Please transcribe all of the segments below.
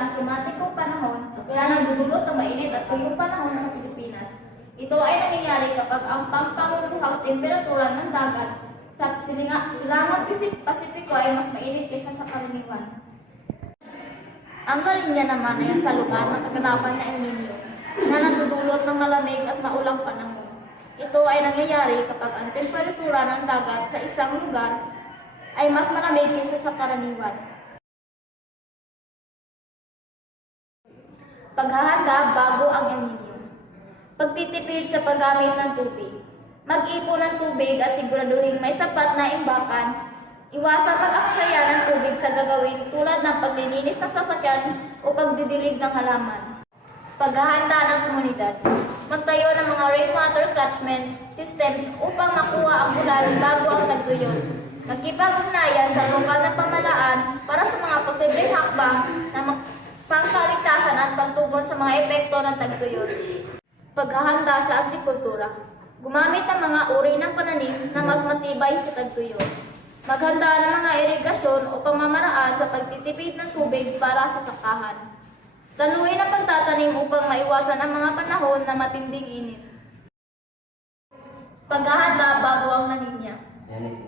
isang klimatikong panahon na nagdudulot ng mainit at tuyong panahon sa Pilipinas. Ito ay nangyayari kapag ang pampanguluhang temperatura ng dagat sa silangang Pasipiko ay mas mainit kaysa sa karaniwan. Ang La Niña naman ay sa lugar ng kaganapan na El Niño na nagdudulot ng malamig at maulang panahon. Ito ay nangyayari kapag ang temperatura ng dagat sa isang lugar ay mas malamig kaysa sa karaniwan. Paghahanda bago ang El Niño. Pagtitipid sa paggamit ng tubig. Mag-ipon ng tubig at siguraduhin may sapat na imbakan. Iwasang mag-aksaya ng tubig sa gagawin tulad ng paglilinis ng sasakyan o pagdidilig ng halaman. Paghahanda ng komunidad. Magtayo ng mga rainwater catchment systems upang makuha ang ulan bago ang tagtuyot. Magkipag-ugnayan sa lokal na pamahalaan para sa mga posibleng hakbang na pangkaligtasan at pagtugon sa mga epekto ng tagtuyot. Paghahanda sa agrikultura. Gumamit ng mga uri ng pananim na mas matibay sa tagtuyot. Maghanda ng mga irigasyon o pamamaraan sa pagtitipid ng tubig para sa sakahan. Planuhin ang pagtatanim upang maiwasan ang mga panahon na matinding init. Paghahanda bago ang La Niña.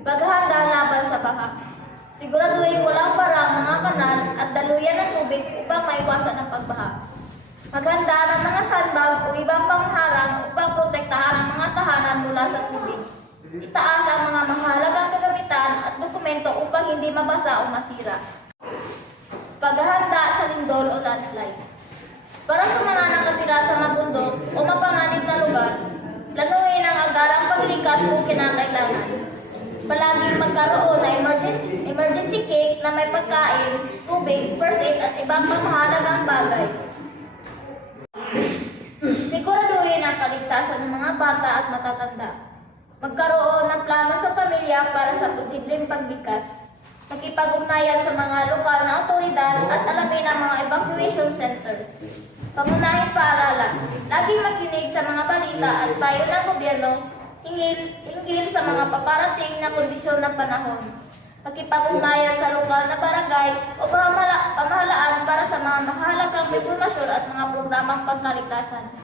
Paghahanda laban sa baha. Siguraduhin walang parang mga kanal at daluyan ng tubig upang maiwasan ang pagbaha. Maghanda ng mga sandbag o ibang pangharang upang protektahan ang mga tahanan mula sa tubig. Itaas ang mga mahalagang kagamitan at dokumento upang hindi mabasa o masira. Paghahanda sa lindol o landslide. Para sa mga nakatira sa mabundok o mapanganib na lugar, planuhin ang agarang paglikas kung kinakailangan. Palaging magkaroon na emergency kit na may pagkain, tubig, first aid at ibang pamahalagang bagay. Siguraduhin ang kaligtasan ng mga bata at matatanda. Magkaroon ng plano sa pamilya para sa posibleng paglikas. Magkipag-ugnayan sa mga lokal na otoridad at alamin ang mga evacuation centers. Pangunahing paaralan. Laging makinig sa mga balita at payo ng gobyerno hinggil sa mga paparating na kondisyon ng panahon. Magkipag-ugnayan sa lokal na barangay o pamahalaan para sa mga mahalagang impormasyon at mga programang pangkaligtasan.